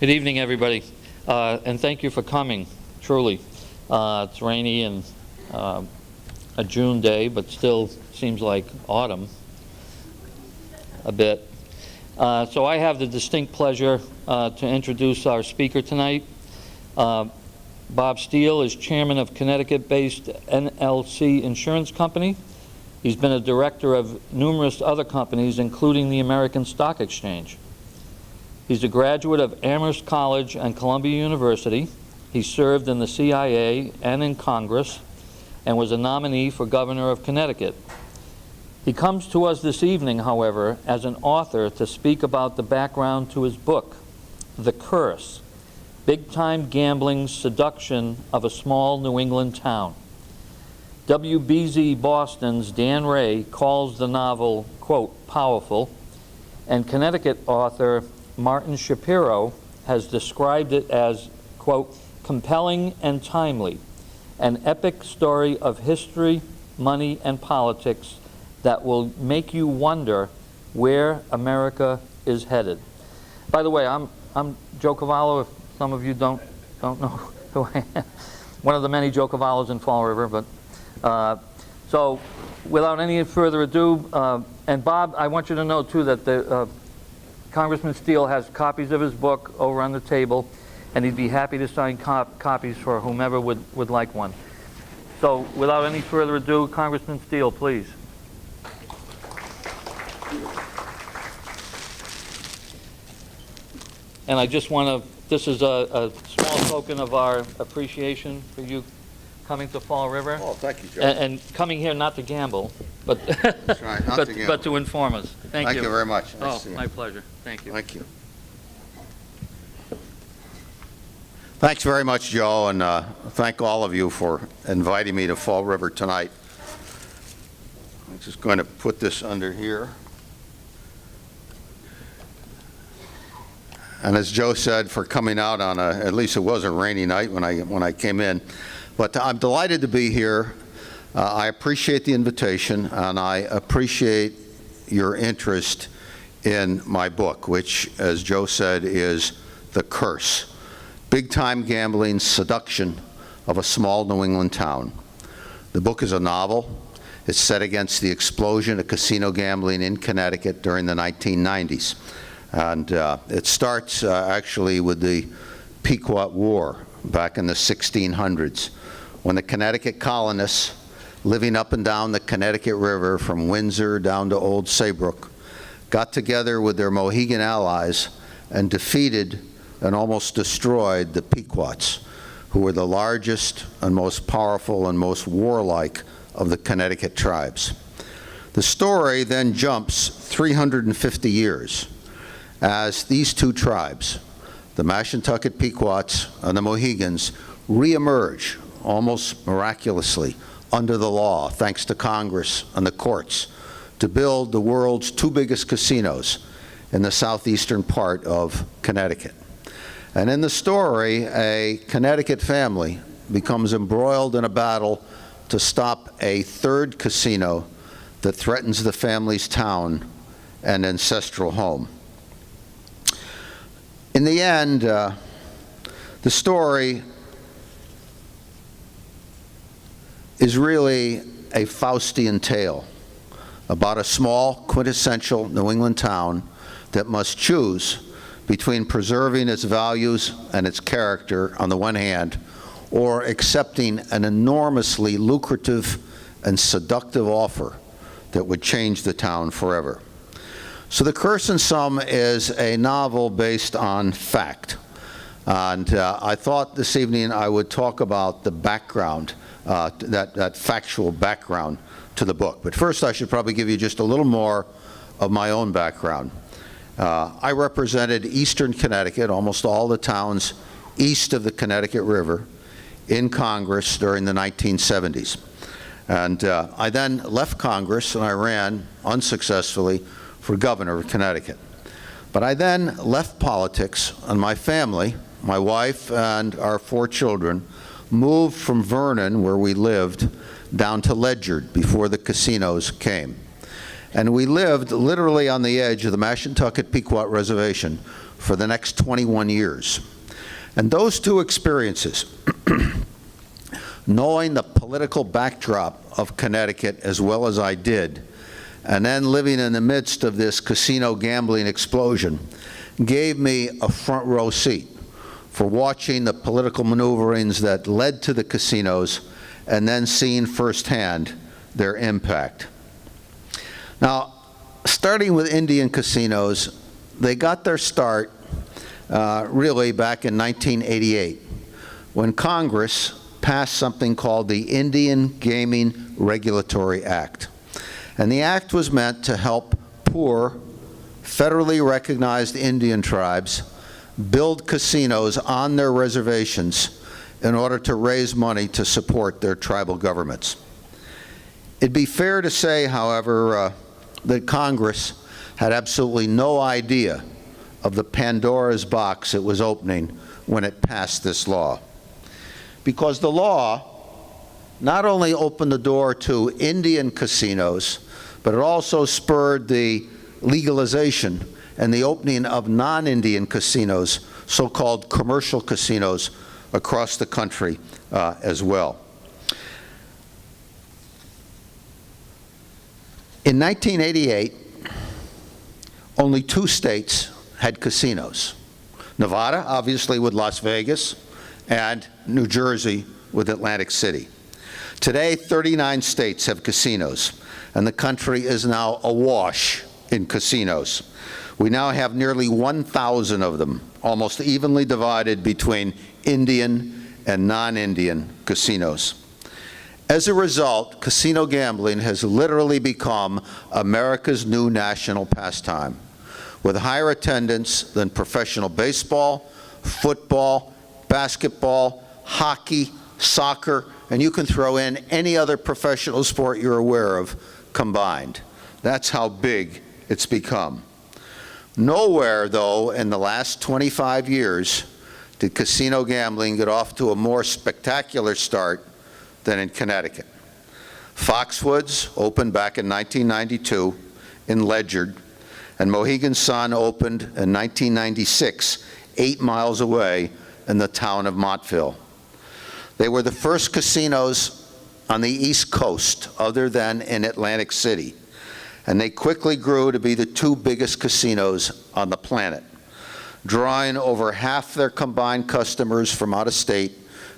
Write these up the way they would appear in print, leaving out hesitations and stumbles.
Good evening, everybody, and thank you for coming, truly. It's rainy and a June day, but still seems like autumn a bit. So I have the distinct pleasure to introduce our speaker tonight. Bob Steele is chairman of Connecticut-based NLC Insurance Company. He's been a director of numerous other companies, including the American Stock Exchange. He's a graduate of Amherst College and Columbia University. He served in the CIA and in Congress and was a nominee for governor of Connecticut. He comes to us this evening, however, as an author to speak about the background to his book, The Curse, Big-Time Gambling's Seduction of a Small New England Town. WBZ Boston's Dan Ray calls the novel, quote, powerful, and Connecticut author Martin Shapiro has described it as, quote, compelling and timely, an epic story of history, money, and politics that will make you wonder where America is headed. By the way, I'm Joe Cavallo, if some of you don't know who I am. One of the many Joe Cavallos in Fall River, but so without any further ado, and Bob, I want you to know too that the Congressman Steele has copies of his book over on the table, and he'd be happy to sign copies for whomever would like one. So without any further ado, Congressman Steele, please. And I just want to, this is a small token of our appreciation for you coming to Fall River. Oh, thank you, Joe. And coming here not to gamble, but, That's right, not to gamble. but to inform us. Thank you. Thank you very much. Nice Oh, my pleasure. Thank you. Thank you. Thanks very much, Joe, and thank all of you for inviting me to Fall River tonight. I'm just going to put this under here. And as Joe said, for coming out on at least it was a rainy night when I came in. But I'm delighted to be here. I appreciate the invitation, and I appreciate your interest in my book, which, as Joe said, is The Curse, Big-Time Gambling Seduction of a Small New England Town. The book is a novel. It's set against the explosion of casino gambling in Connecticut during the 1990s. And it starts actually with the Pequot War back in the 1600s, when the Connecticut colonists living up and down the Connecticut River from Windsor down to Old Saybrook got together with their Mohegan allies and defeated and almost destroyed the Pequots, who were the largest and most powerful and most warlike of the Connecticut tribes. The story then jumps 350 years as these two tribes, the Mashantucket Pequots and the Mohegans, reemerge almost miraculously under the law, thanks to Congress and the courts, to build the world's two biggest casinos in the southeastern part of Connecticut. And in the story, a Connecticut family becomes embroiled in a battle to stop a third casino that threatens the family's town and ancestral home. In the end, the story is really a Faustian tale about a small, quintessential New England town that must choose between preserving its values and its character on the one hand, or accepting an enormously lucrative and seductive offer that would change the town forever. So The Curse in Sum is a novel based on fact. And I thought this evening I would talk about the background, that factual background to the book. But first I should probably give you just a little more of my own background. I represented eastern Connecticut, almost all the towns east of the Connecticut River, in Congress during the 1970s. And I then left Congress and I ran unsuccessfully for governor of Connecticut. But I then left politics, and my family, my wife and our 4 children, moved from Vernon, where we lived, down to Ledyard before the casinos came. And we lived literally on the edge of the Mashantucket Pequot Reservation for the next 21 years. And those two experiences, knowing the political backdrop of Connecticut as well as I did, and then living in the midst of this casino gambling explosion, gave me a front row seat for watching the political maneuverings that led to the casinos and then seeing firsthand their impact. Now, starting with Indian casinos, they got their start really back in 1988 when Congress passed something called the Indian Gaming Regulatory Act. And the act was meant to help poor, federally recognized Indian tribes build casinos on their reservations in order to raise money to support their tribal governments. It'd be fair to say, however, that Congress had absolutely no idea of the Pandora's box it was opening when it passed this law. Because the law not only opened the door to Indian casinos, but it also spurred the legalization and the opening of non-Indian casinos, so-called commercial casinos, across the country as well. In 1988, only 2 states had casinos. Nevada, obviously, with Las Vegas, and New Jersey with Atlantic City. Today, 39 states have casinos, and the country is now awash in casinos. We now have nearly 1,000 of them, almost evenly divided between Indian and non-Indian casinos. As a result, casino gambling has literally become America's new national pastime, with higher attendance than professional baseball, football, basketball, hockey, soccer, and you can throw in any other professional sport you're aware of combined. That's how big it's become. Nowhere, though, in the last 25 years did casino gambling get off to a more spectacular start than in Connecticut. Foxwoods opened back in 1992 in Ledyard, and Mohegan Sun opened in 1996, 8 miles away in the town of Montville. They were the first casinos on the East Coast other than in Atlantic City, and they quickly grew to be the 2 biggest casinos on the planet, drawing over half their combined customers from out of state,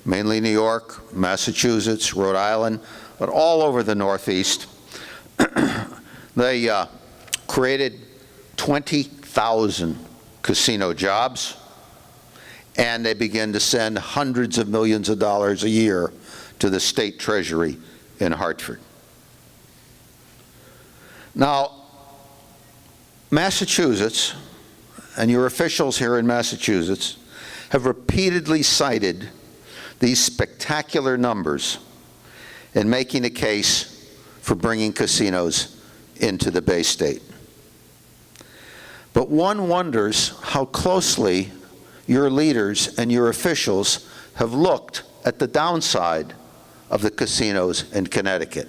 mainly New York, Massachusetts, Rhode Island, but all over the Northeast. They created 20,000 casino jobs, and they began to send hundreds of millions of dollars a year to the state treasury in Hartford. Now, Massachusetts, and your officials here in Massachusetts, have repeatedly cited these spectacular numbers in making a case for bringing casinos into the Bay State. But one wonders how closely your leaders and your officials have looked at the downside of the casinos in Connecticut,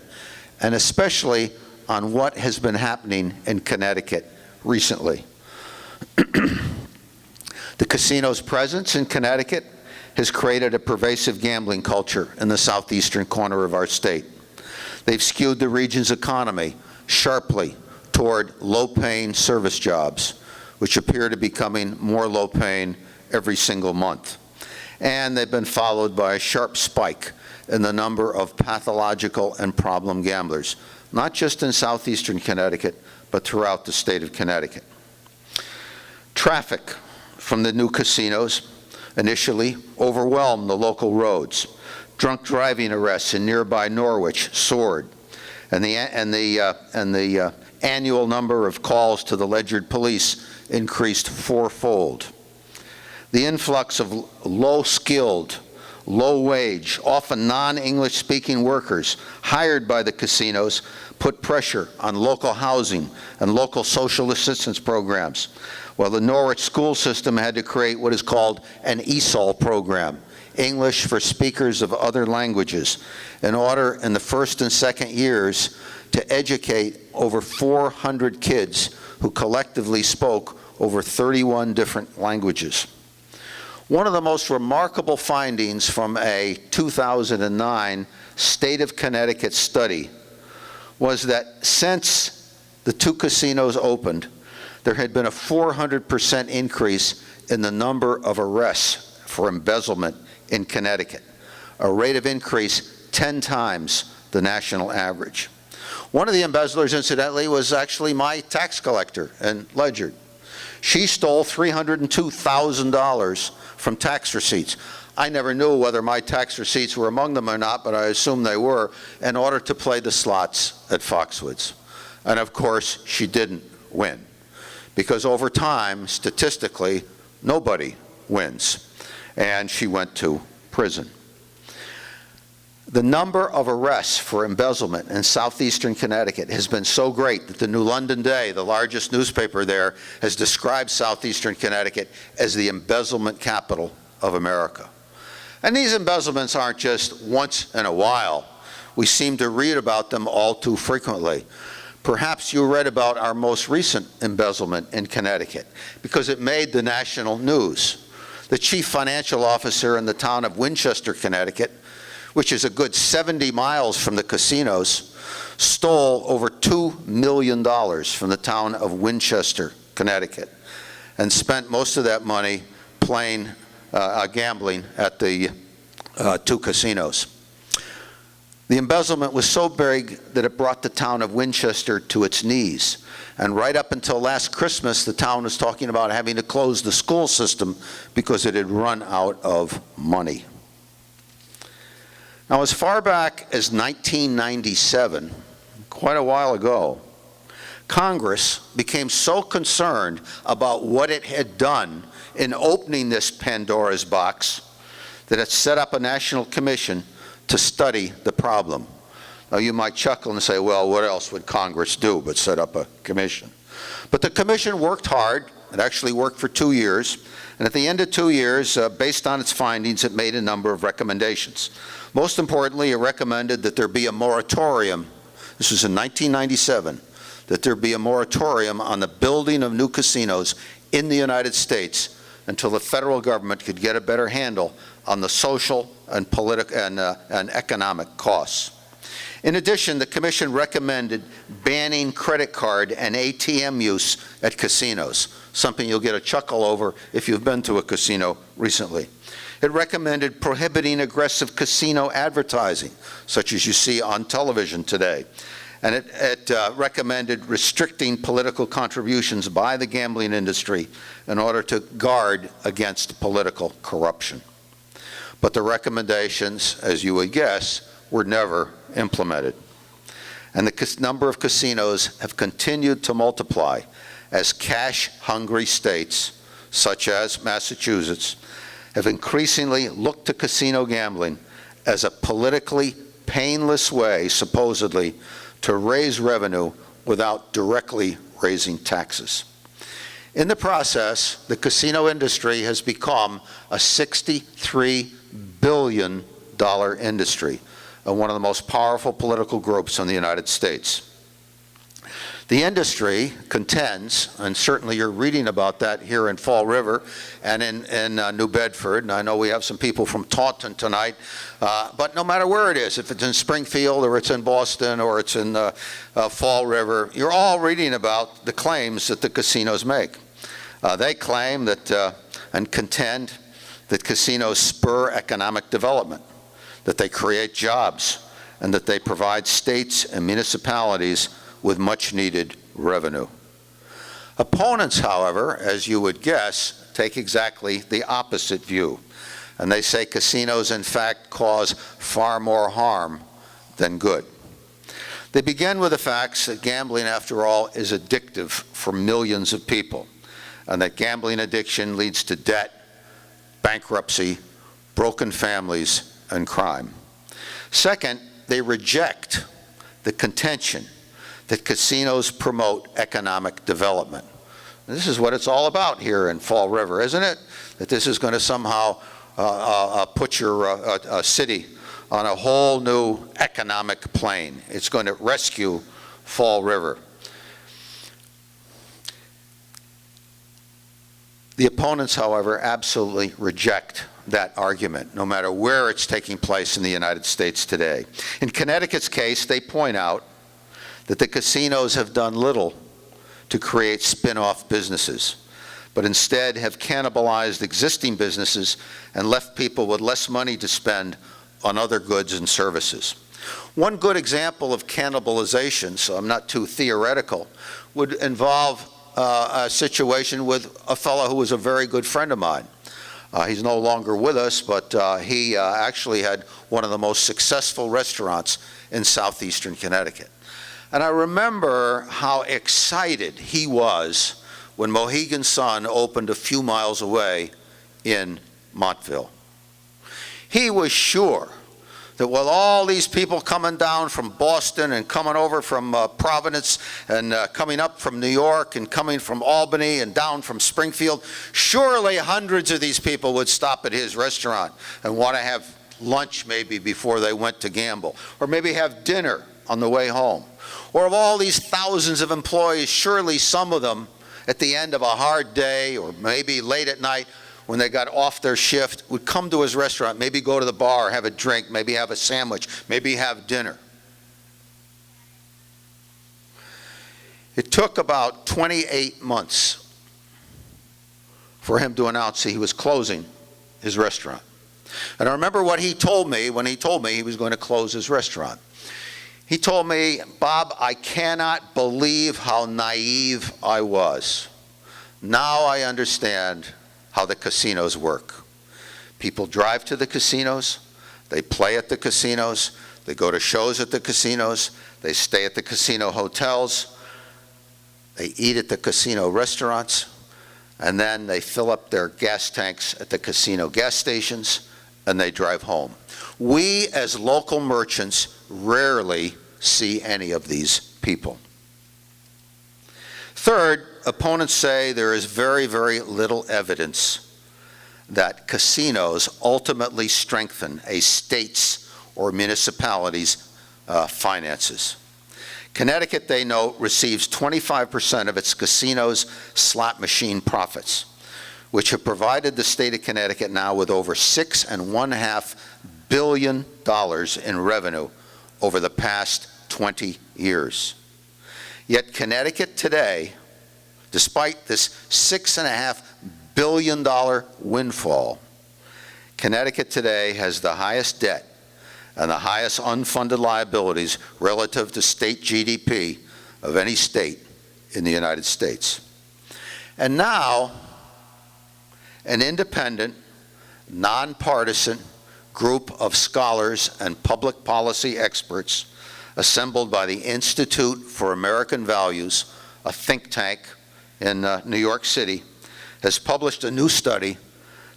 and especially on what has been happening in Connecticut recently. The casino's presence in Connecticut has created a pervasive gambling culture in the southeastern corner of our state. They've skewed the region's economy sharply toward low-paying service jobs, which appear to be becoming more low-paying every single month. And they've been followed by a sharp spike in the number of pathological and problem gamblers, not just in southeastern Connecticut, but throughout the state of Connecticut. Traffic from the new casinos initially overwhelmed the local roads. Drunk driving arrests in nearby Norwich soared, and the annual number of calls to the Ledyard police increased 4-fold. The influx of low-skilled, low-wage, often non-English speaking workers hired by the casinos put pressure on local housing and local social assistance programs, while the Norwich school system had to create what is called an ESOL program, English for speakers of other languages, in order in the first and second years to educate over 400 kids who collectively spoke over 31 different languages. One of the most remarkable findings from a 2009 State of Connecticut study was that since the 2 casinos opened, there had been a 400% increase in the number of arrests for embezzlement in Connecticut, a rate of increase 10 times the national average. One of the embezzlers, incidentally, was actually my tax collector in Ledyard. She stole $302,000 from tax receipts. I never knew whether my tax receipts were among them or not, but I assume they were, in order to play the slots at Foxwoods. And of course, she didn't win, because over time, statistically, nobody wins. And she went to prison. The number of arrests for embezzlement in southeastern Connecticut has been so great that the New London Day, the largest newspaper there, has described southeastern Connecticut as the embezzlement capital of America. And these embezzlements aren't just once in a while. We seem to read about them all too frequently. Perhaps you read about our most recent embezzlement in Connecticut because it made the national news. The chief financial officer in the town of Winchester, Connecticut, which is a good 70 miles from the casinos, stole over $2 million from the town of Winchester, Connecticut, and spent most of that money playing, gambling at the 2 casinos. The embezzlement was so big that it brought the town of Winchester to its knees. And right up until last Christmas, the town was talking about having to close the school system because it had run out of money. Now, as far back as 1997, quite a while ago, Congress became so concerned about what it had done in opening this Pandora's box that it set up a national commission to study the problem. Now, you might chuckle and say, well, what else would Congress do but set up a commission? But the commission worked hard. It actually worked for 2 years. And at the end of 2 years, based on its findings, it made a number of recommendations. Most importantly, it recommended that there be a moratorium. This was in 1997, that there be a moratorium on the building of new casinos in the United States until the federal government could get a better handle on the social and political and economic costs. In addition, the commission recommended banning credit card and ATM use at casinos, something you'll get a chuckle over if you've been to a casino recently. It recommended prohibiting aggressive casino advertising, such as you see on television today. And it recommended restricting political contributions by the gambling industry in order to guard against political corruption. But the recommendations, as you would guess, were never implemented. And the number of casinos have continued to multiply as cash-hungry states, such as Massachusetts, have increasingly looked to casino gambling as a politically painless way, supposedly, to raise revenue without directly raising taxes. In the process, the casino industry has become a $63 billion industry, and one of the most powerful political groups in the United States. The industry contends, and certainly you're reading about that here in Fall River and in New Bedford, and I know we have some people from Taunton tonight, but no matter where it is, if it's in Springfield or it's in Boston or it's in Fall River, you're all reading about the claims that the casinos make. They claim that and contend that casinos spur economic development, that they create jobs, and that they provide states and municipalities with much-needed revenue. Opponents, however, as you would guess, take exactly the opposite view. And they say casinos, in fact, cause far more harm than good. They begin with the facts that gambling, after all, is addictive for millions of people, and that gambling addiction leads to debt, bankruptcy, broken families, and crime. Second, they reject the contention that casinos promote economic development. And this is what it's all about here in Fall River, isn't it? That this is going to somehow put your city on a whole new economic plane. It's going to rescue Fall River. The opponents, however, absolutely reject that argument, no matter where it's taking place in the United States today. In Connecticut's case, they point out that the casinos have done little to create spin-off businesses, but instead have cannibalized existing businesses and left people with less money to spend on other goods and services. One good example of cannibalization, so I'm not too theoretical, would involve a situation with a fellow who was a very good friend of mine. He's no longer with us, but he actually had one of the most successful restaurants in southeastern Connecticut. And I remember how excited he was when Mohegan Sun opened a few miles away in Montville. He was sure that with all these people coming down from Boston and coming over from Providence and coming up from New York and coming from Albany and down from Springfield, surely hundreds of these people would stop at his restaurant and want to have lunch maybe before they went to gamble, or maybe have dinner on the way home. Or of all these thousands of employees, surely some of them at the end of a hard day or maybe late at night when they got off their shift would come to his restaurant, maybe go to the bar, have a drink, maybe have a sandwich, maybe have dinner. It took about 28 months for him to announce he was closing his restaurant. And I remember what he told me when he told me he was going to close his restaurant. He told me, "Bob, I cannot believe how naive I was. Now I understand how the casinos work. People drive to the casinos, they play at the casinos, they go to shows at the casinos, they stay at the casino hotels, they eat at the casino restaurants, and then they fill up their gas tanks at the casino gas stations, and they drive home. We as local merchants rarely see any of these people." Third, opponents say there is very, very little evidence that casinos ultimately strengthen a state's or municipality's finances. Connecticut, they note, receives 25% of its casinos' slot machine profits, which have provided the state of Connecticut now with over $6.5 billion in revenue over the past 20 years. Yet Connecticut today, despite this $6.5 billion windfall, Connecticut today has the highest debt and the highest unfunded liabilities relative to state GDP of any state in the United States. And now, an independent, nonpartisan group of scholars and public policy experts assembled by the Institute for American Values, a think tank in New York City, has published a new study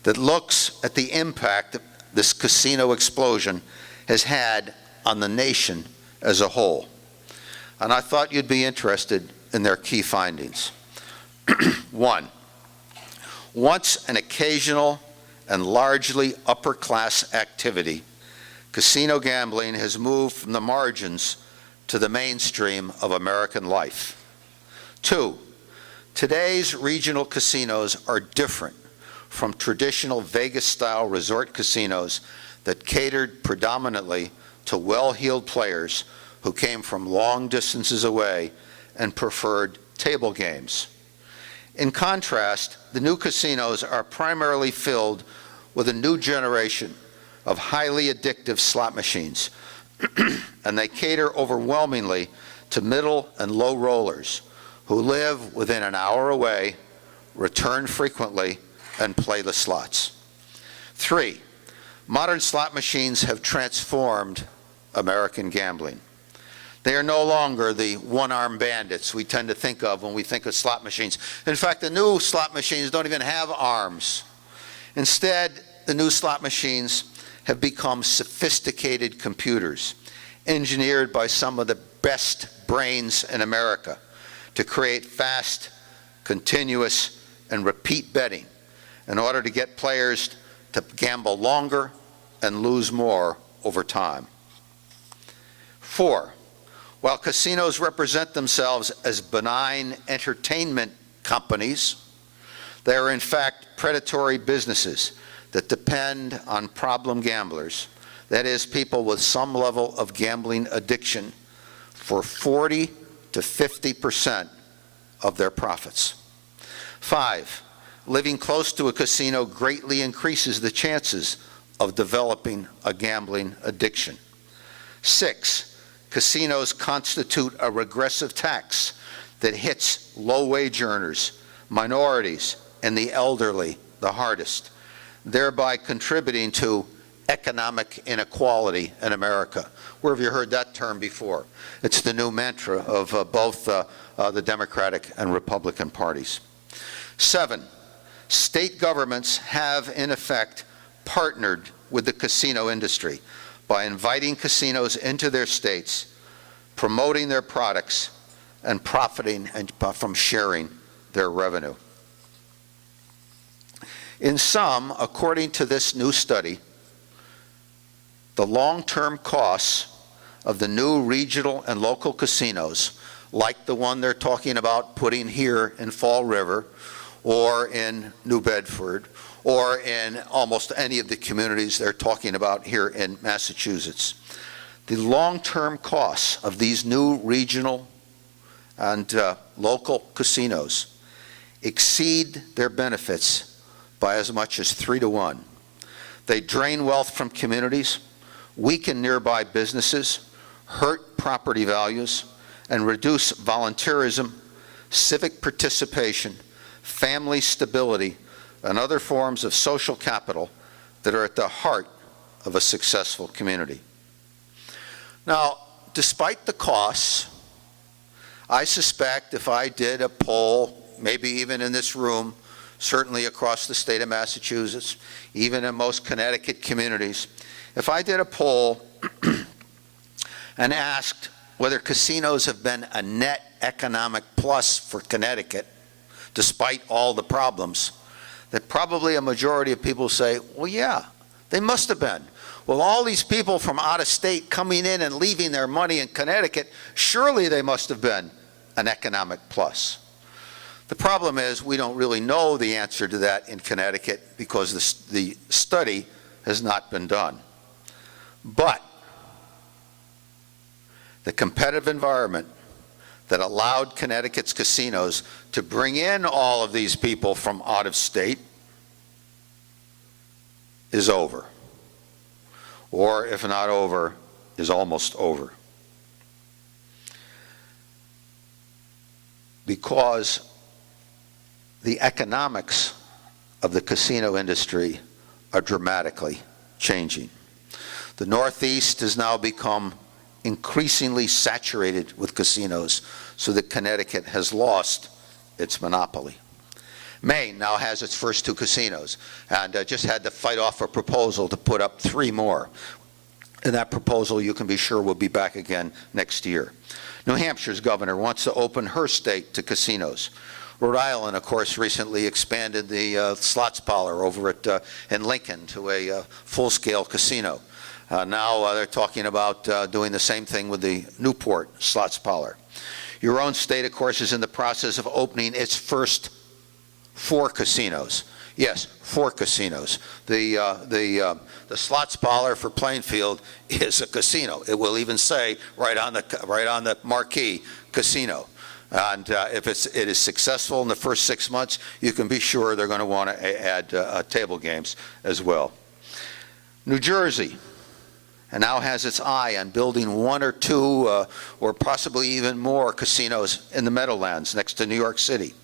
that looks at the impact that this casino explosion has had on the nation as a whole. And I thought you'd be interested in their key findings. One, once an occasional and largely upper-class activity, casino gambling has moved from the margins to the mainstream of American life. Two, today's regional casinos are different from traditional Vegas-style resort casinos that catered predominantly to well-heeled players who came from long distances away and preferred table games. In contrast, the new casinos are primarily filled with a new generation of highly addictive slot machines, and they cater overwhelmingly to middle and low rollers who live within an hour away, return frequently, and play the slots. Three, modern slot machines have transformed American gambling. They are no longer the one-armed bandits we tend to think of when we think of slot machines. In fact, the new slot machines don't even have arms. Instead, the new slot machines have become sophisticated computers, engineered by some of the best brains in America to create fast, continuous, and repeat betting in order to get players to gamble longer and lose more over time. Four, While casinos represent themselves as benign entertainment companies, they are in fact predatory businesses that depend on problem gamblers, that is, people with some level of gambling addiction, for 40 to 50% of their profits. 5, living close to a casino greatly increases the chances of developing a gambling addiction. 6, casinos constitute a regressive tax that hits low-wage earners, minorities, and the elderly the hardest, thereby contributing to economic inequality in America. Where have you heard that term before? It's the new mantra of both the Democratic and Republican parties. 7, state governments have, in effect, partnered with the casino industry by inviting casinos into their states, promoting their products, and profiting from sharing their revenue. In sum, according to this new study, the long-term costs of the new regional and local casinos, like the one they're talking about putting here in Fall River, or in New Bedford, or in almost any of the communities they're talking about here in Massachusetts. The long-term costs of these new regional and local casinos exceed their benefits by as much as 3 to 1. They drain wealth from communities, weaken nearby businesses, hurt property values, and reduce volunteerism, civic participation, family stability, and other forms of social capital that are at the heart of a successful community. Now, despite the costs, I suspect if I did a poll, maybe even in this room, certainly across the state of Massachusetts, even in most Connecticut communities, if I did a poll and asked whether casinos have been a net economic plus for Connecticut, despite all the problems, that probably a majority of people say, well, yeah, they must have been. Well, all these people from out of state coming in and leaving their money in Connecticut, surely they must have been an economic plus. The problem is we don't really know the answer to that in Connecticut because the study has not been done. But the competitive environment that allowed Connecticut's casinos to bring in all of these people from out of state is over. Or if not over, is almost over. Because the economics of the casino industry are dramatically changing. The Northeast has now become increasingly saturated with casinos, so that Connecticut has lost its monopoly. Maine now has its first 2 casinos, and just had to fight off a proposal to put up 3 more. And that proposal, you can be sure, will be back again next year. New Hampshire's governor wants to open her state to casinos. Rhode Island, of course, recently expanded the slots parlor over in Lincoln to a full-scale casino. Now they're talking about doing the same thing with the Newport slots parlor. Your own state, of course, is in the process of opening its first 4 casinos. Yes, 4 casinos. The slots parlor for Plainfield is a casino. It will even say right on the marquee, casino. And if it is successful in the first 6 months, you can be sure they're going to want to add table games as well. New Jersey now has its eye on building 1 or 2 or possibly even more casinos in the Meadowlands next to New York City.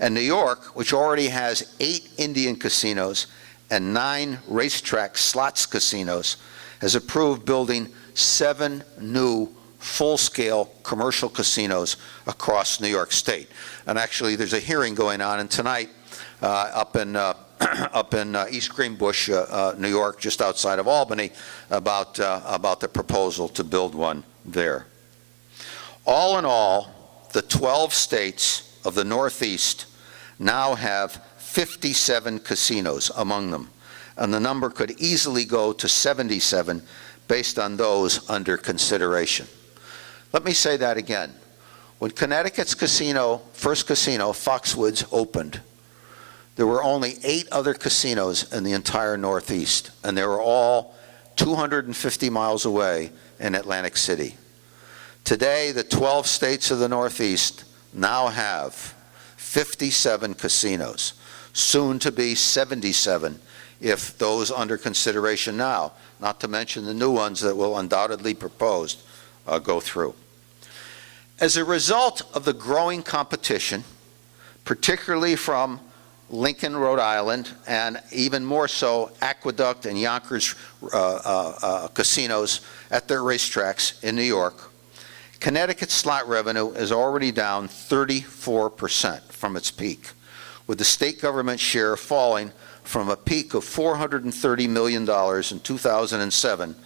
And New York, which already has 8 Indian casinos and 9 racetrack slots casinos, has approved building 7 new full-scale commercial casinos across New York State. And actually, there's a hearing going on, and tonight up in East Greenbush, New York, just outside of Albany, about the proposal to build one there. All in all, the 12 states of the Northeast now have 57 casinos among them, and the number could easily go to 77 based on those under consideration. Let me say that again. When Connecticut's first casino, Foxwoods, opened, there were only 8 other casinos in the entire Northeast, and they were all 250 miles away in Atlantic City. Today, the 12 states of the Northeast now have 57 casinos, soon to be 77 if those under consideration now, not to mention the new ones that will undoubtedly proposed, go through. As a result of the growing competition, particularly from Lincoln, Rhode Island, and even more so Aqueduct and Yonkers casinos at their racetracks in New York, Connecticut's slot revenue is already down 34% from its peak, with the state government share falling from a peak of $430 million in 2007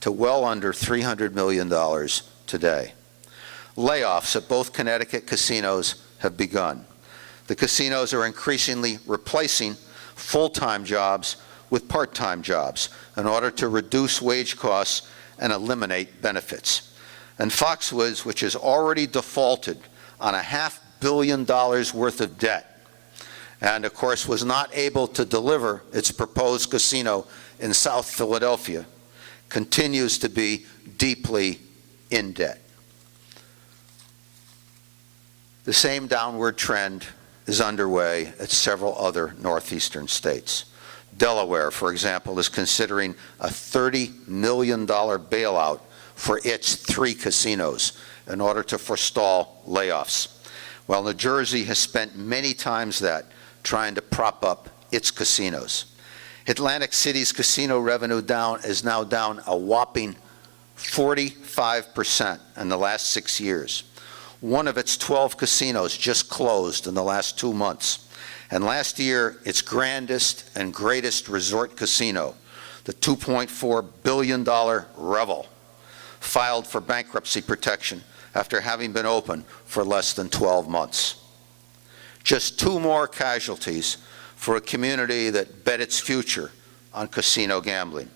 to well under $300 million today. Layoffs at both Connecticut casinos have begun. The casinos are increasingly replacing full-time jobs with part-time jobs in order to reduce wage costs and eliminate benefits. And Foxwoods, which has already defaulted on $500 million worth of debt, and of course was not able to deliver its proposed casino in South Philadelphia, continues to be deeply in debt. The same downward trend is underway at several other northeastern states. Delaware, for example, is considering a $30 million bailout for its 3 casinos in order to forestall layoffs, while New Jersey has spent many times that trying to prop up its casinos. Atlantic City's casino revenue is now down a whopping 45% in the last 6 years. One of its 12 casinos just closed in the last 2 months. And last year, its grandest and greatest resort casino, the $2.4 billion Revel, filed for bankruptcy protection after having been open for less than 12 months. Just 2 more casualties for a community that bet its future on casino gambling.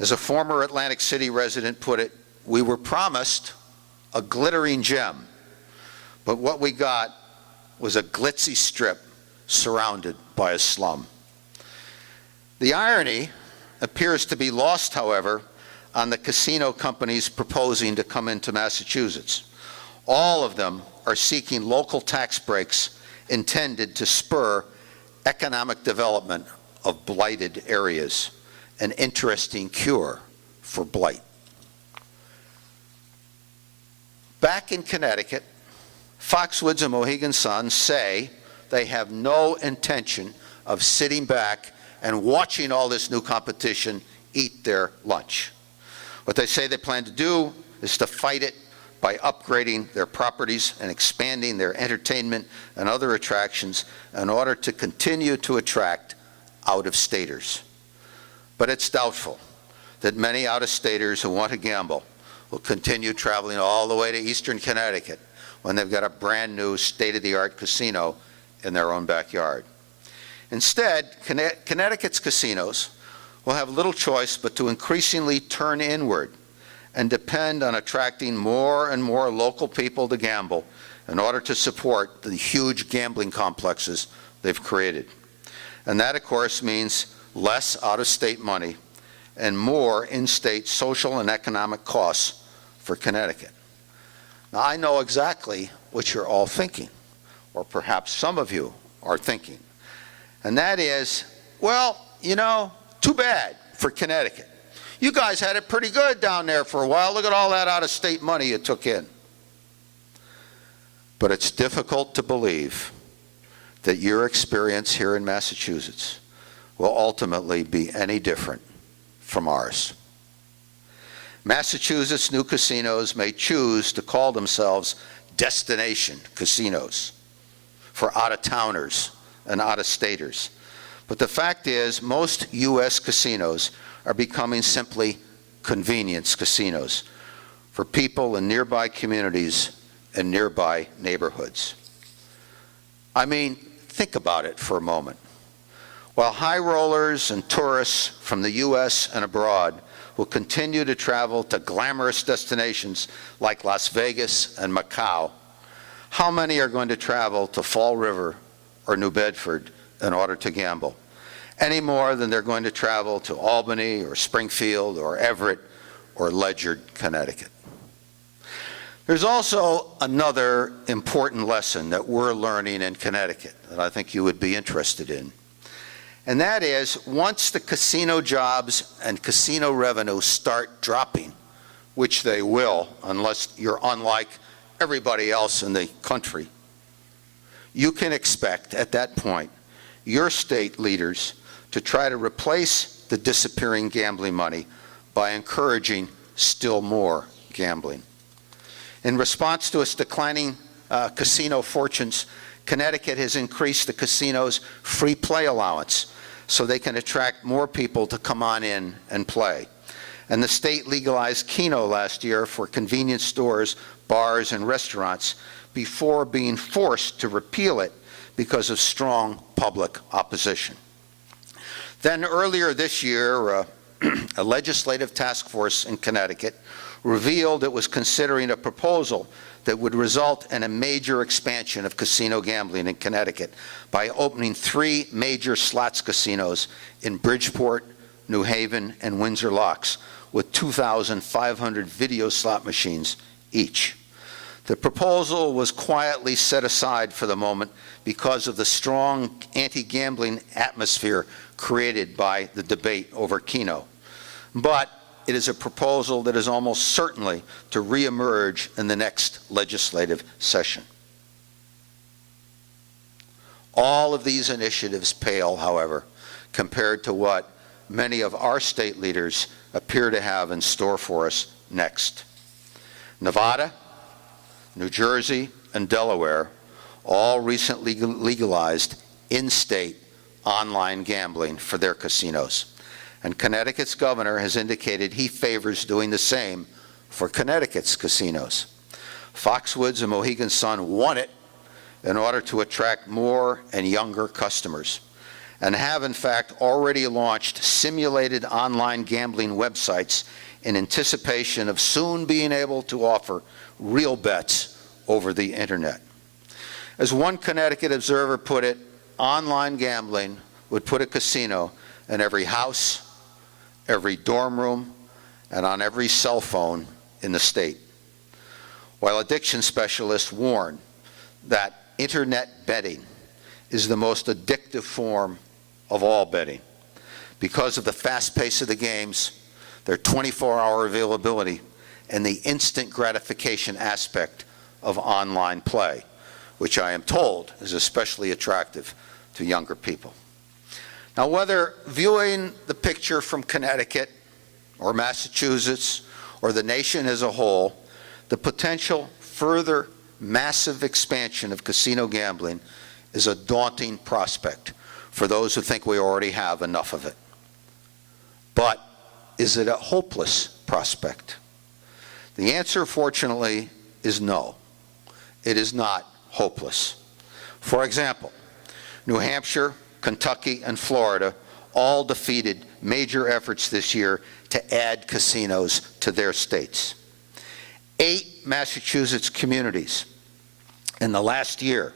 As a former Atlantic City resident put it, we were promised a glittering gem, but what we got was a glitzy strip surrounded by a slum. The irony appears to be lost, however, on the casino companies proposing to come into Massachusetts. All of them are seeking local tax breaks intended to spur economic development of blighted areas, an interesting cure for blight. Back in Connecticut, Foxwoods and Mohegan Sun say they have no intention of sitting back and watching all this new competition eat their lunch. What they say they plan to do is to fight it by upgrading their properties and expanding their entertainment and other attractions in order to continue to attract out-of-staters. But it's doubtful that many out-of-staters who want to gamble will continue traveling all the way to eastern Connecticut when they've got a brand new state-of-the-art casino in their own backyard. Instead, Connecticut's casinos will have little choice but to increasingly turn inward and depend on attracting more and more local people to gamble in order to support the huge gambling complexes they've created. And that, of course, means less out-of-state money and more in-state social and economic costs for Connecticut. Now, I know exactly what you're all thinking, or perhaps some of you are thinking, and that is, well, you know, too bad for Connecticut. You guys had it pretty good down there for a while. Look at all that out-of-state money you took in. But it's difficult to believe that your experience here in Massachusetts will ultimately be any different from ours. Massachusetts' new casinos may choose to call themselves destination casinos for out-of-towners and out-of-staters. But the fact is, most U.S. casinos are becoming simply convenience casinos for people in nearby communities and nearby neighborhoods. I mean, think about it for a moment. While high rollers and tourists from the U.S. and abroad will continue to travel to glamorous destinations like Las Vegas and Macau, how many are going to travel to Fall River or New Bedford in order to gamble? Any more than they're going to travel to Albany or Springfield or Everett or Ledyard, Connecticut. There's also another important lesson that we're learning in Connecticut that I think you would be interested in. And that is, once the casino jobs and casino revenue start dropping, which they will unless you're unlike everybody else in the country, you can expect at that point your state leaders to try to replace the disappearing gambling money by encouraging still more gambling. In response to its declining casino fortunes, Connecticut has increased the casino's free play allowance so they can attract more people to come on in and play. And the state legalized Keno last year for convenience stores, bars, and restaurants before being forced to repeal it because of strong public opposition. Then earlier this year, a legislative task force in Connecticut revealed it was considering a proposal that would result in a major expansion of casino gambling in Connecticut by opening 3 major slots casinos in Bridgeport, New Haven, and Windsor Locks, with 2,500 video slot machines each. The proposal was quietly set aside for the moment because of the strong anti-gambling atmosphere created by the debate over Keno. But it is a proposal that is almost certainly to reemerge in the next legislative session. All of these initiatives pale, however, compared to what many of our state leaders appear to have in store for us next. Nevada, New Jersey, and Delaware all recently legalized in-state online gambling for their casinos. And Connecticut's governor has indicated he favors doing the same for Connecticut's casinos. Foxwoods and Mohegan Sun want it in order to attract more and younger customers, and have in fact already launched simulated online gambling websites in anticipation of soon being able to offer real bets over the internet. As one Connecticut observer put it, online gambling would put a casino in every house, every dorm room, and on every cell phone in the state. While addiction specialists warn that internet betting is the most addictive form of all betting because of the fast pace of the games, their 24-hour availability, and the instant gratification aspect of online play, which I am told is especially attractive to younger people. Now, whether viewing the picture from Connecticut or Massachusetts or the nation as a whole, the potential further massive expansion of casino gambling is a daunting prospect for those who think we already have enough of it. But is it a hopeless prospect? The answer, fortunately, is no. It is not hopeless. For example, New Hampshire, Kentucky, and Florida all defeated major efforts this year to add casinos to their states. 8 Massachusetts communities in the last year,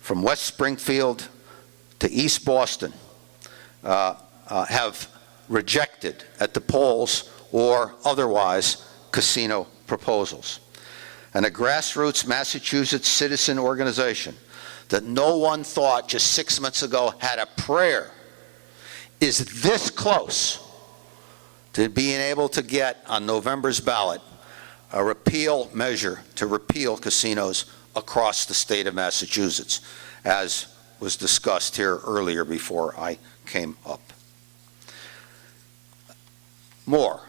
from West Springfield to East Boston, have rejected at the polls or otherwise casino proposals. And a grassroots Massachusetts citizen organization that no one thought just 6 months ago had a prayer is this close to being able to get on November's ballot a repeal measure to repeal casinos across the state of Massachusetts, as was discussed here earlier before I came up. More.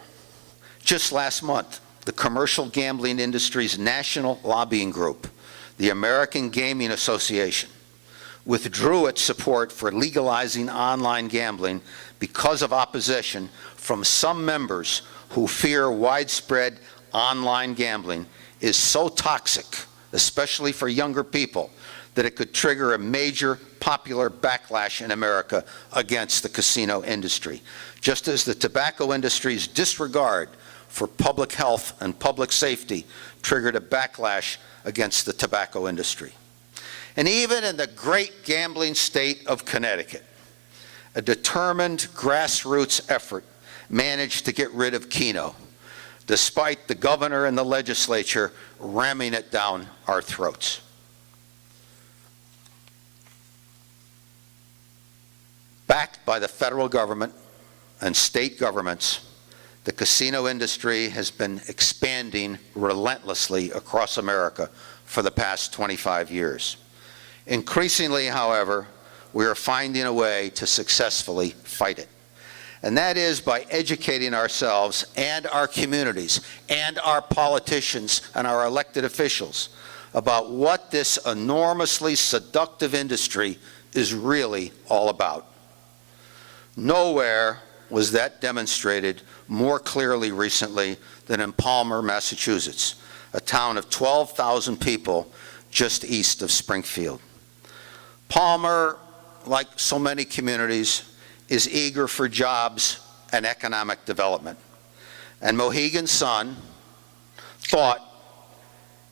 Just last month, the commercial gambling industry's national lobbying group, the American Gaming Association, withdrew its support for legalizing online gambling because of opposition from some members who fear widespread online gambling is so toxic, especially for younger people, that it could trigger a major popular backlash in America against the casino industry, just as the tobacco industry's disregard for public health and public safety triggered a backlash against the tobacco industry. And even in the great gambling state of Connecticut, a determined grassroots effort managed to get rid of Keno, despite the governor and the legislature ramming it down our throats. Backed by the federal government and state governments, the casino industry has been expanding relentlessly across America for the past 25 years. Increasingly, however, we are finding a way to successfully fight it. And that is by educating ourselves and our communities and our politicians and our elected officials about what this enormously seductive industry is really all about. Nowhere was that demonstrated more clearly recently than in Palmer, Massachusetts, a town of 12,000 people just east of Springfield. Palmer, like so many communities, is eager for jobs and economic development. And Mohegan Sun thought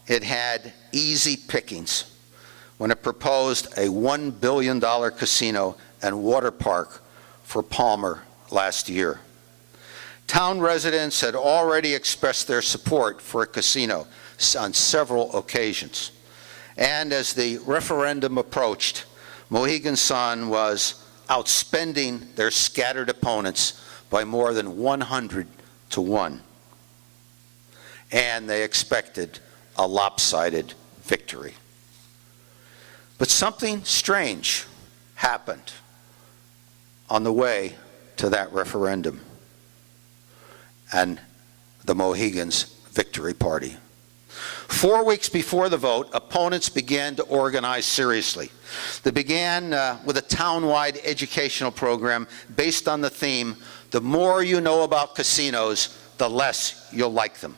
it had easy pickings when it proposed a $1 billion casino and water park for Palmer last year. Town residents had already expressed their support for a casino on several occasions. And as the referendum approached, Mohegan Sun was outspending their scattered opponents by more than 100 to 1. And they expected a lopsided victory. But something strange happened on the way to that referendum and the Mohegans' victory party. 4 weeks before the vote, opponents began to organize seriously. They began with a town-wide educational program based on the theme, the more you know about casinos, the less you'll like them.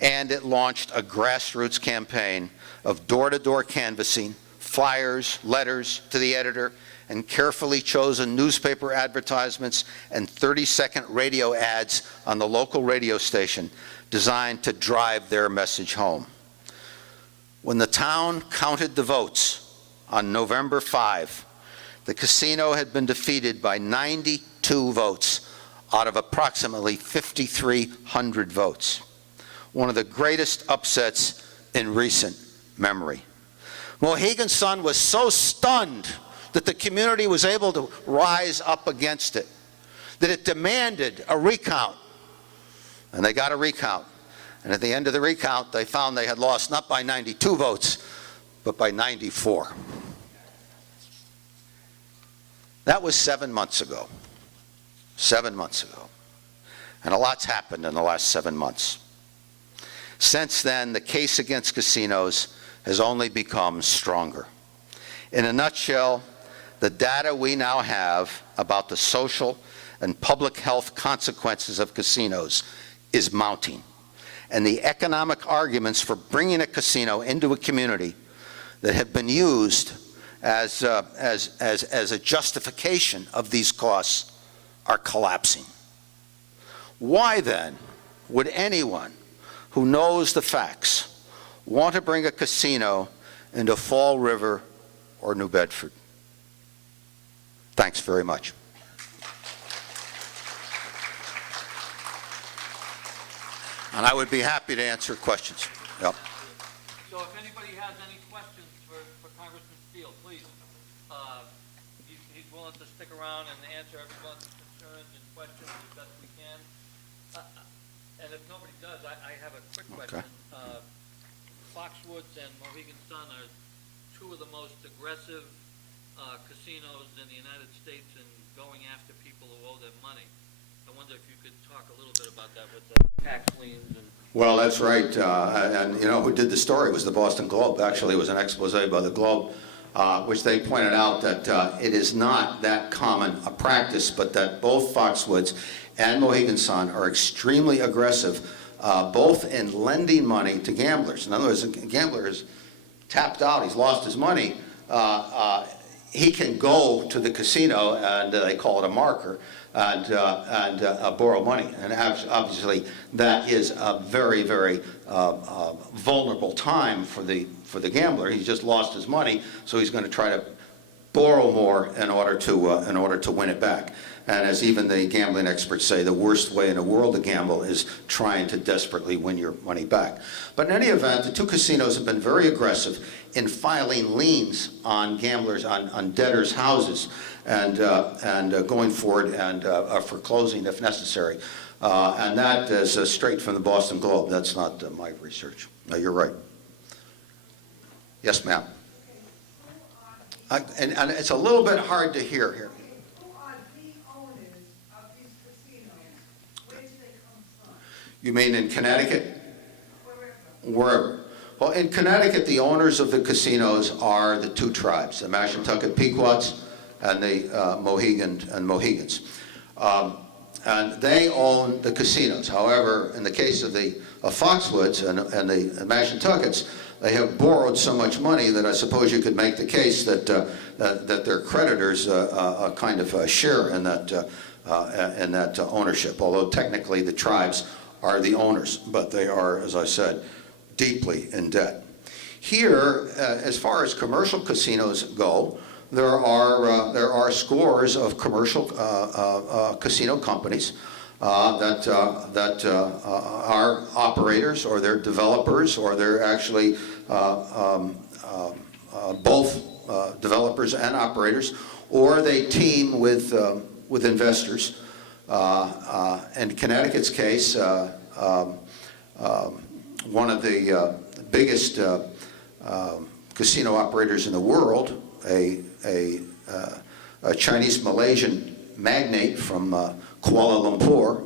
And it launched a grassroots campaign of door-to-door canvassing, flyers, letters to the editor, and carefully chosen newspaper advertisements and 30-second radio ads on the local radio station designed to drive their message home. When the town counted the votes on November 5, the casino had been defeated by 92 votes out of approximately 5,300 votes, one of the greatest upsets in recent memory. Mohegan Sun was so stunned that the community was able to rise up against it, that it demanded a recount. And they got a recount. And at the end of the recount, they found they had lost not by 92 votes, but by 94. That was 7 months ago. 7 months ago. And a lot's happened in the last 7 months. Since then, the case against casinos has only become stronger. In a nutshell, the data we now have about the social and public health consequences of casinos is mounting. And the economic arguments for bringing a casino into a community that have been used as a justification of these costs are collapsing. Why then would anyone who knows the facts want to bring a casino into Fall River or New Bedford? Thanks very much. And I would be happy to answer questions. Yep. So if anybody has any questions for Congressman Steele, please. He's willing to stick around and answer everyone's concerns and questions as best we can. And if nobody does, I have a quick question. Okay. Foxwoods and Mohegan Sun are two of the most aggressive casinos in the United States in going after people who owe them money. I wonder if you could talk a little bit about that with the tax liens and... Well, that's right. And you know, who did the story was the Boston Globe. Actually, it was an expose by the Globe, which they pointed out that it is not that common a practice, but that both Foxwoods and Mohegan Sun are extremely aggressive, both in lending money to gamblers. In other words, a gambler is tapped out, he's lost his money, he can go to the casino, and they call it a marker, and borrow money. And obviously, that is a very, very vulnerable time for the gambler. He's just lost his money, so he's going to try to borrow more in order to win it back. And as even the gambling experts say, the worst way in the world to gamble is trying to desperately win your money back. But in any event, the two casinos have been very aggressive in filing liens on gamblers, on debtors' houses, and going forward and foreclosing if necessary. And that is straight from the Boston Globe. That's not my research. No, you're right. Yes, ma'am. And it's a little bit hard to hear here. You mean in Connecticut? Wherever. Well, in Connecticut, the owners of the casinos are the two tribes, the Mashantucket Pequots and the Mohegans. And they own the casinos. However, in the case of the Foxwoods and the Mashantuckets, they have borrowed so much money that I suppose you could make the case that their creditors kind of share in that ownership, although technically the tribes are the owners, but they are, as I said, deeply in debt. Here, as far as commercial casinos go, there are scores of commercial casino companies that are operators, or they're developers, or they're actually both developers and operators, or they team with investors. In Connecticut's case, one of the biggest casino operators in the world, a Chinese-Malaysian magnate from Kuala Lumpur,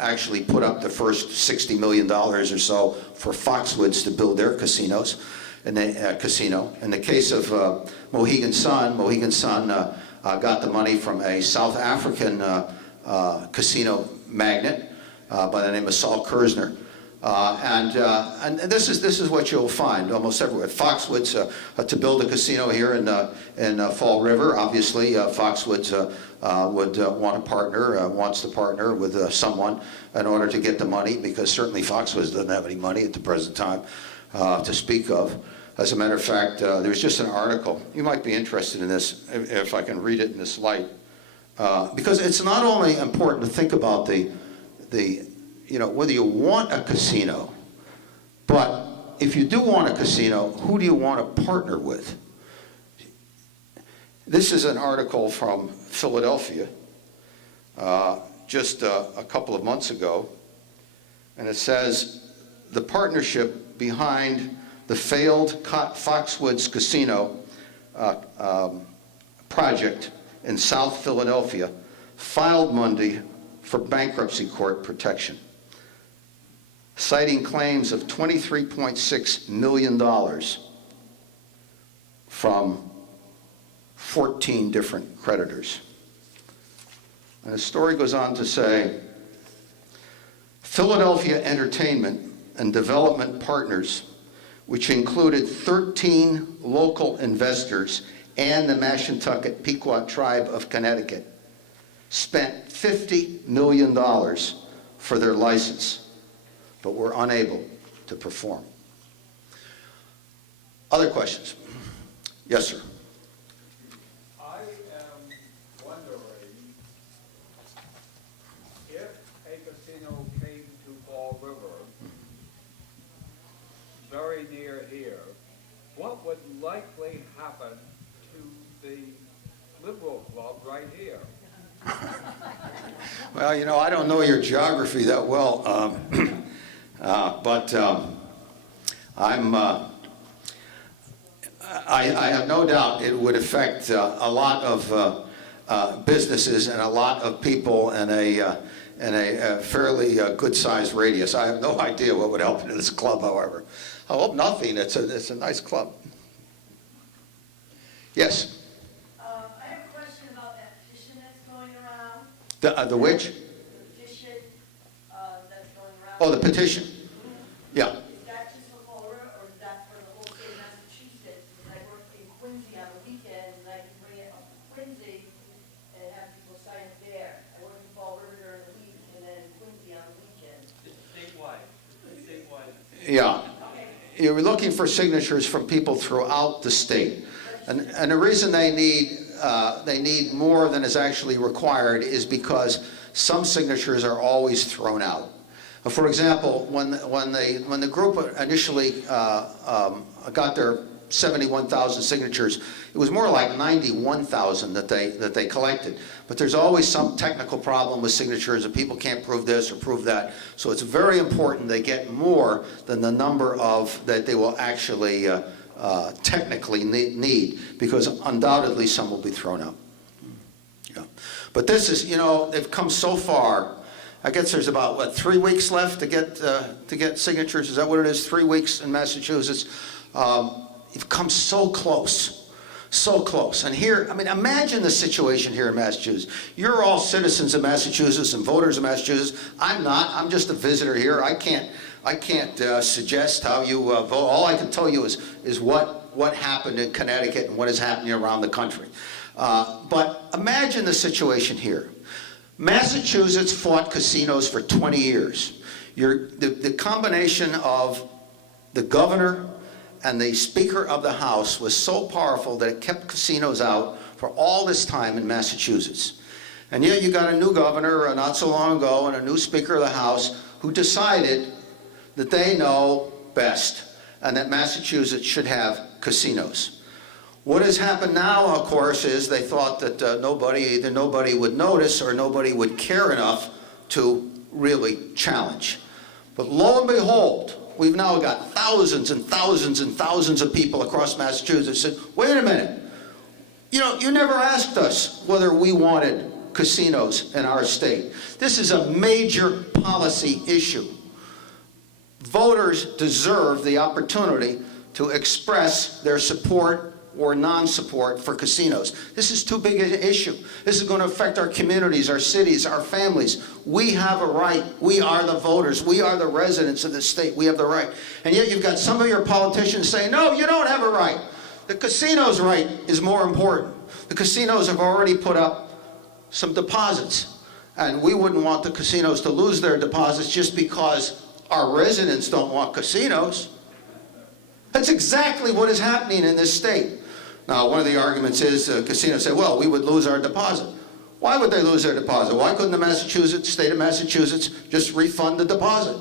actually put up the first $60 million or so for Foxwoods to build their casinos. In the casino. In the case of Mohegan Sun got the money from a South African casino magnate by the name of Saul Kersner. And this is what you'll find almost everywhere. Foxwoods, to build a casino here in Fall River, obviously Foxwoods would wants to partner with someone in order to get the money, because certainly Foxwoods doesn't have any money at the present time to speak of. As a matter of fact, there's just an article. You might be interested in this, if I can read it in this light. Because it's not only important to think about whether you want a casino, but if you do want a casino, who do you want to partner with? This is an article from Philadelphia just a couple of months ago, and it says, the partnership behind the failed Foxwoods Casino project in South Philadelphia filed Monday for bankruptcy court protection, citing claims of $23.6 million from 14 different creditors. And the story goes on to say, Philadelphia Entertainment and Development Partners, which included 13 local investors and the Mashantucket Pequot Tribe of Connecticut, spent $50 million for their license, but were unable to perform. Other questions? Yes, sir. I am wondering if a casino came to Fall River, very near here, what would likely happen to the Liberal Club right here? Well, I don't know your geography that well, but I have no doubt it would affect a lot of businesses and a lot of people in a fairly good-sized radius. I have no idea what would happen to this club, however. I hope nothing. It's a nice club. Yes? I have a question about that petition that's going around. The which? The petition that's going around. Oh, the petition. Yeah. Is that just for Fall River, or is that for the whole state of Yeah. You're looking for signatures from people throughout the state. And the reason they need more than is actually required is because some signatures are always thrown out. For example, when the group initially got their 71,000 signatures, it was more like 91,000 that they collected. But there's always some technical problem with signatures, and people can't prove this or prove that. So it's very important they get more than the number of that they will actually technically need, because undoubtedly some will be thrown out. Yeah. But this is, you know, they've come so far. I guess there's about, what, 3 weeks left to get signatures? Is that what it is? 3 weeks in Massachusetts? You've come so close, so close. And here, I mean, imagine the situation here in Massachusetts. You're all citizens of Massachusetts and voters of Massachusetts. I'm not. I'm just a visitor here. I can't suggest how you vote. All I can tell you is what happened in Connecticut and what is happening around the country. But imagine the situation here. Massachusetts fought casinos for 20 years. The combination of the governor and the Speaker of the House was so powerful that it kept casinos out for all this time in Massachusetts. And yet you got a new governor not so long ago and a new Speaker of the House who decided that they know best and that Massachusetts should have casinos. What has happened now, of course, is they thought that either nobody would notice or nobody would care enough to really challenge. But lo and behold, we've now got thousands and thousands and thousands of people across Massachusetts said, wait a minute, you know, you never asked us whether we wanted casinos in our state. This is a major policy issue. Voters deserve the opportunity to express their support or non-support for casinos. This is too big an issue. This is going to affect our communities, our cities, our families. We have a right. We are the voters. We are the residents of the state. We have the right. And yet you've got some of your politicians saying, no, you don't have a right. The casino's right is more important. The casinos have already put up some deposits. And we wouldn't want the casinos to lose their deposits just because our residents don't want casinos. That's exactly what is happening in this state. Now, one of the arguments is casinos say, well, we would lose our deposit. Why would they lose their deposit? Why couldn't the state of Massachusetts just refund the deposit?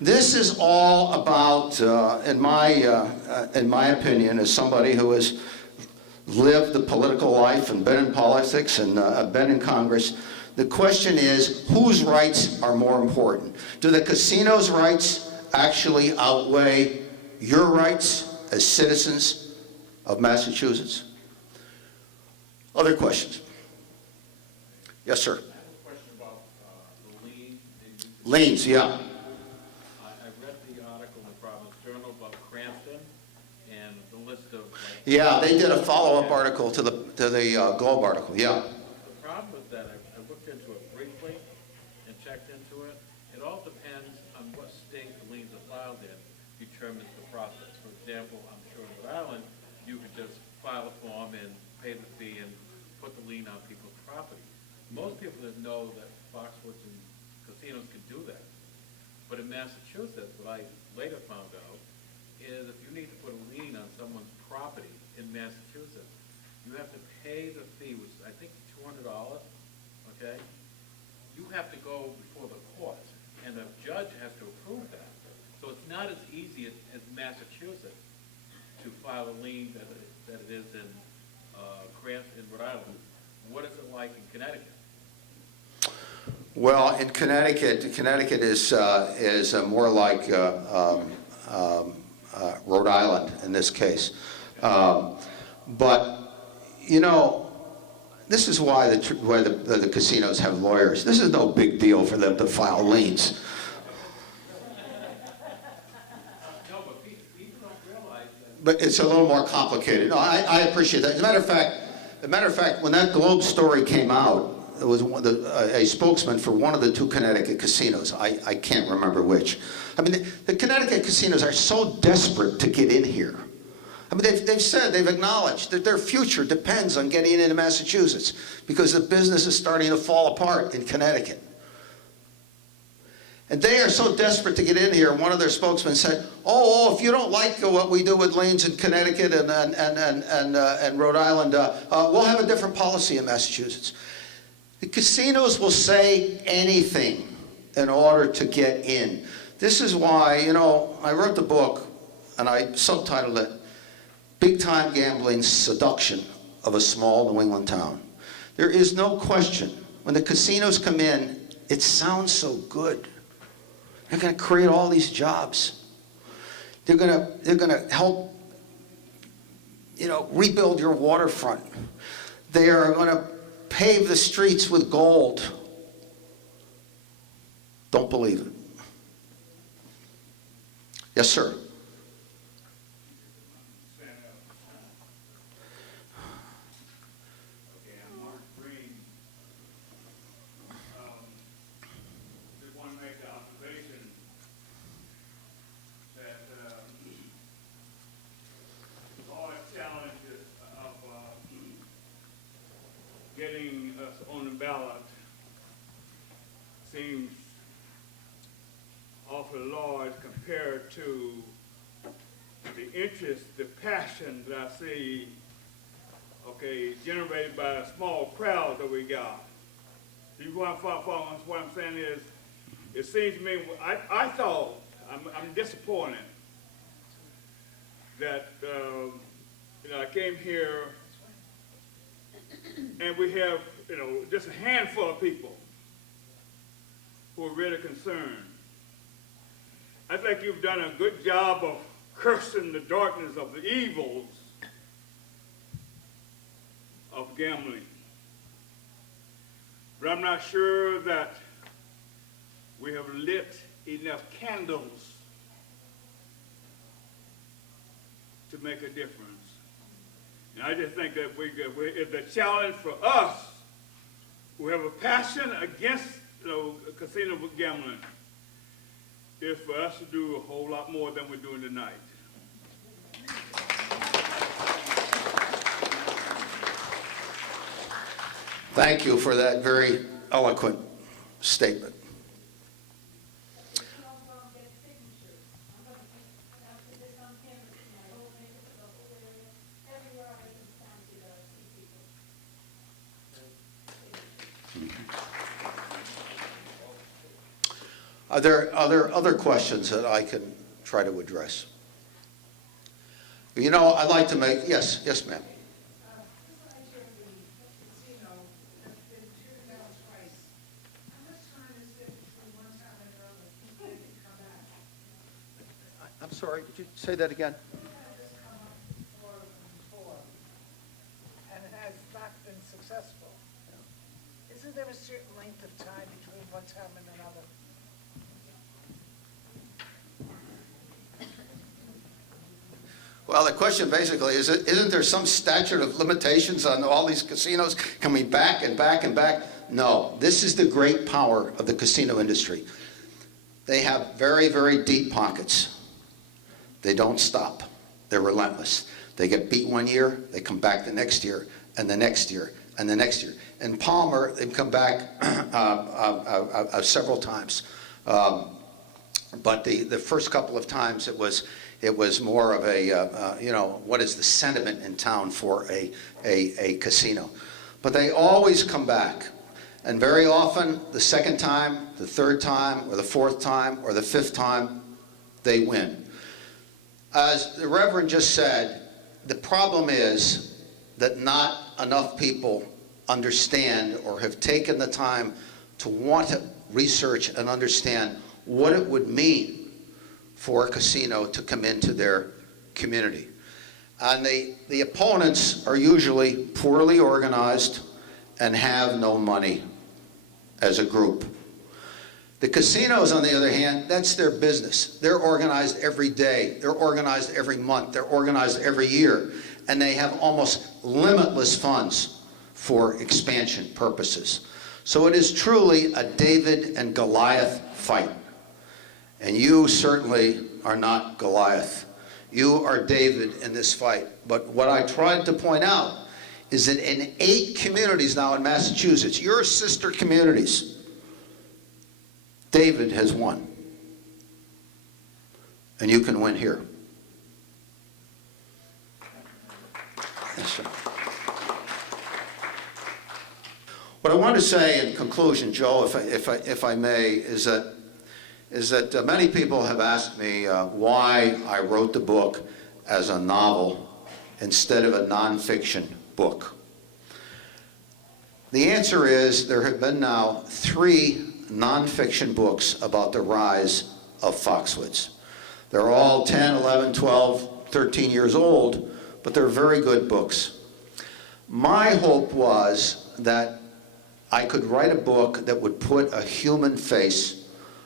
This is all about, in my opinion, as somebody who has lived the political life and been in politics and been in Congress, the question is, whose rights are more important? Do the casinos' rights actually outweigh your rights as citizens of Massachusetts? Other questions? Yes, sir. I have a question about the lien. Liens, yeah. I read the article in the Providence Journal about Cranston and the list of. Yeah, they did a follow-up article to the Globe article, yeah. The problem with that, I looked into it briefly and checked into it. It all depends on what state the liens are filed in determines the process. For example, I'm sure in Rhode Island, you could just file a form and pay the fee and put the lien on people's property. Most people didn't know that Foxwoods and casinos can do that. But in Massachusetts, what I later found out is if you need to put a lien on someone's property in Massachusetts, you have to pay the fee, which is, I think, $200, okay? You have to go before the court, and the judge has to approve that. So it's not as easy as Massachusetts to file a lien that it is in Cranston, Rhode Island. What is it like in Connecticut? Well, in Connecticut is more like Rhode Island in this case. But, you know, this is why the casinos have lawyers. This is no big deal for them to file liens. But it's a little more complicated. No, I appreciate that. As a matter of fact, when that Globe story came out, it was a spokesman for one of the two Connecticut casinos. I can't remember which. I mean, the Connecticut casinos are so desperate to get in here. I mean, they've acknowledged that their future depends on getting into Massachusetts because the business is starting to fall apart in Connecticut. And they are so desperate to get in here. One of their spokesmen said, "Oh, if you don't like what we do with lanes in Connecticut and Rhode Island, we'll have a different policy in Massachusetts." The casinos will say anything in order to get in. This is why, you know, I wrote the book and I subtitled it, "Big Time Gambling Seduction of a Small New England Town." There is no question, when the casinos come in, it sounds so good. They're going to create all these jobs. They're going to help, you know, rebuild your waterfront. They are going to pave the streets with gold. Don't believe it. Yes, sir. Getting us on the ballot seems awfully large compared to the interest, the passion that I see, okay, generated by a small crowd that we got. You want to follow what I'm saying is, it seems to me, I thought, I'm disappointed that, you know, I came here and we have, you know, just a handful of people who are really concerned. I think you've done a good job of cursing the darkness of the evils of gambling. But I'm not sure that we have lit enough candles to make a difference. And I just think that it's a challenge for us who have a passion against, you know, casino gambling, is for us to do a whole lot more than we're doing tonight. Thank you for that very eloquent statement. Are there other questions that I can try to address? You know, I'd like to make, yes, ma'am. I'm sorry, did you say that again? And it has not been successful. Isn't there a certain length of time between one time and another? Well, the question basically is, isn't there some statute of limitations on all these casinos coming back and back and back? No, this is the great power of the casino industry. They have very, very deep pockets. They don't stop. They're relentless. They get beat one year, they come back the next year, and the next year, and the next year. In Palmer, they've come back several times. But the first couple of times it was more of a, you know, what is the sentiment in town for a casino. But they always come back. And very often, the second time, the third time, or the fourth time, or the fifth time, they win. As the Reverend just said, the problem is that not enough people understand or have taken the time to want to research and understand what it would mean for a casino to come into their community. And the opponents are usually poorly organized and have no money as a group. The casinos, on the other hand, that's their business. They're organized every day. They're organized every month. They're organized every year. And they have almost limitless funds for expansion purposes. So it is truly a David and Goliath fight. And you certainly are not Goliath. You are David in this fight. But what I tried to point out is that in 8 communities now in Massachusetts, your sister communities, David has won. And you can win here. Yes, sir. What I want to say in conclusion, Joe, if I may, is that many people have asked me why I wrote the book as a novel instead of a nonfiction book. The answer is there have been now 3 nonfiction books about the rise of foxwoods. They're all 10, 11, 12, 13 years old, but they're very good books. My hope was that I could write a book that would put a human face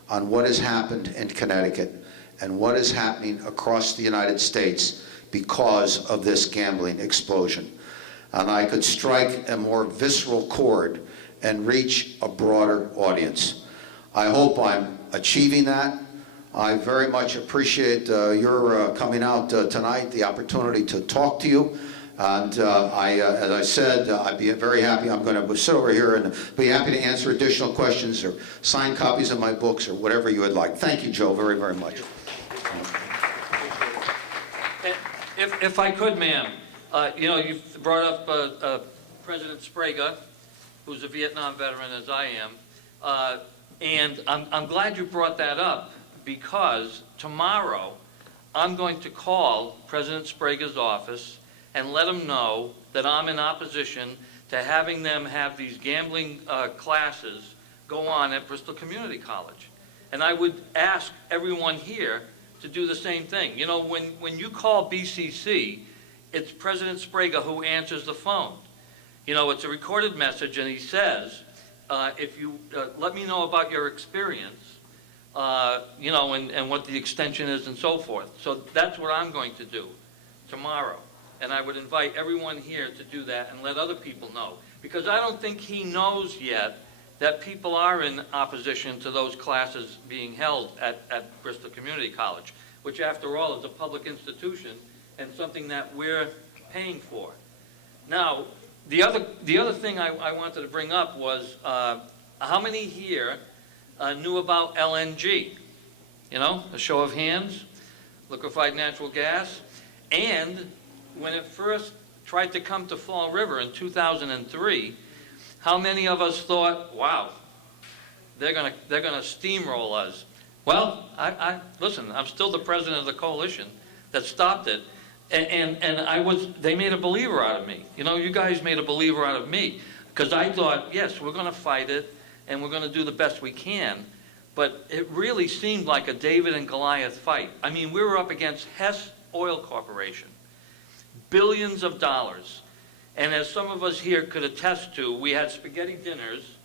on what has happened in Connecticut and what is happening across the United States because of this gambling explosion. And I could strike a more visceral chord and reach a broader audience. I hope I'm achieving that. I very much appreciate your coming out tonight, the opportunity to talk to you. And as I said, I'd be very happy. I'm going to sit over here and be happy to answer additional questions or sign copies of my books or whatever you would like. Thank you, Joe, very, very much. If I could, ma'am, you know, you've brought up President Sprague, who's a Vietnam veteran, as I am, and I'm glad you brought that up, because tomorrow I'm going to call President Sprague's office and let him know that I'm in opposition to having them have these gambling classes go on at Bristol Community College. And I would ask everyone here to do the same thing. You know, when you call BCC, it's President Sprague who answers the phone. You know, it's a recorded message, and he says, if you let me know about your experience, you know, and what the extension is and so forth. So that's what I'm going to do tomorrow. And I would invite everyone here to do that and let other people know. Because I don't think he knows yet that people are in opposition to those classes being held at Bristol Community College, which after all is a public institution and something that we're paying for. Now, the other thing I wanted to bring up was how many here knew about LNG? You know, a show of hands, liquefied natural gas. And when it first tried to come to Fall River in 2003, how many of us thought, wow, they're gonna steamroll us? Well, listen, I'm still the president of the coalition that stopped it, and they made a believer out of me. You know, you guys made a believer out of me, because I thought, yes, we're gonna fight it, and we're gonna do the best we can, but it really seemed like a David and Goliath fight. I mean, we were up against Hess Oil Corporation, billions of dollars. And as some of us here could attest to, we had spaghetti dinners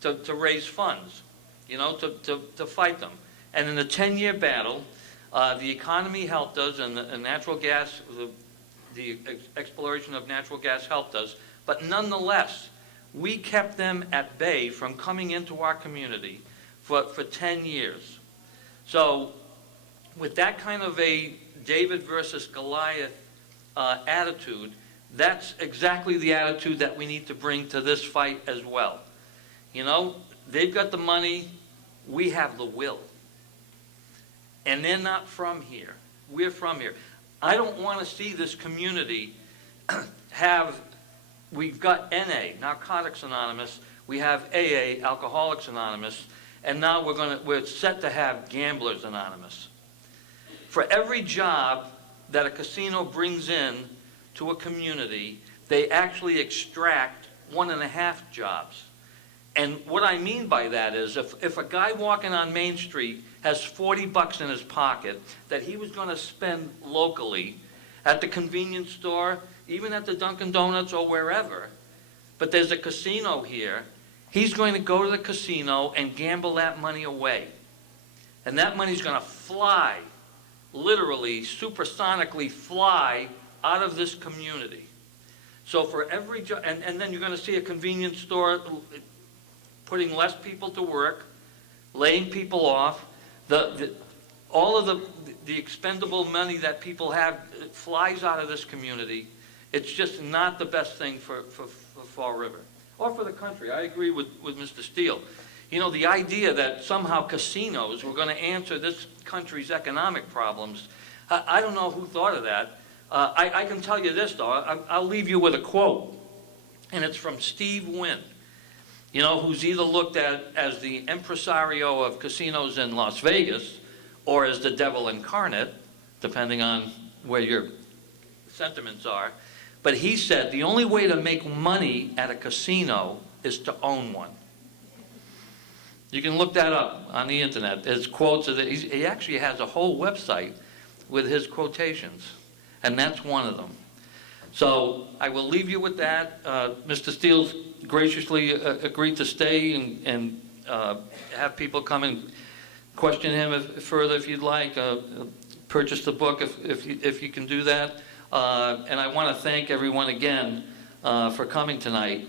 to raise funds, you know, to fight them. And in the 10-year battle, the economy helped us, and the natural gas, the exploration of natural gas helped us. But nonetheless, we kept them at bay from coming into our community for 10 years. So with that kind of a David versus Goliath attitude, that's exactly the attitude that we need to bring to this fight as well. You know, they've got the money, we have the will. And they're not from here. We're from here. I don't want to see this community we've got NA, Narcotics Anonymous, we have AA, Alcoholics Anonymous, and now we're set to have Gamblers Anonymous. For every job that a casino brings in to a community, they actually extract 1.5 jobs. And what I mean by that is if a guy walking on Main Street has $40 in his pocket that he was going to spend locally at the convenience store, even at the Dunkin' Donuts or wherever, but there's a casino here, he's going to go to the casino and gamble that money away. And that money's going to fly, literally, supersonically fly out of this community. So for every job, and then you're going to see a convenience store putting less people to work, laying people off. All of the expendable money that people have flies out of this community. It's just not the best thing for Fall River or for the country. I agree with Mr. Steele. You know, the idea that somehow casinos were going to answer this country's economic problems, I don't know who thought of that. I can tell you this, though. I'll leave you with a quote, and it's from Steve Wynn, you know, who's either looked at as the impresario of casinos in Las Vegas or as the devil incarnate, depending on where your sentiments are. But he said the only way to make money at a casino is to own one. You can look that up on the internet. His quotes, he actually has a whole website with his quotations, and that's one of them. So I will leave you with that. Mr. Steele's graciously agreed to stay and have people come and question him further if you'd like. Purchase the book if you can do that. And I want to thank everyone again for coming tonight.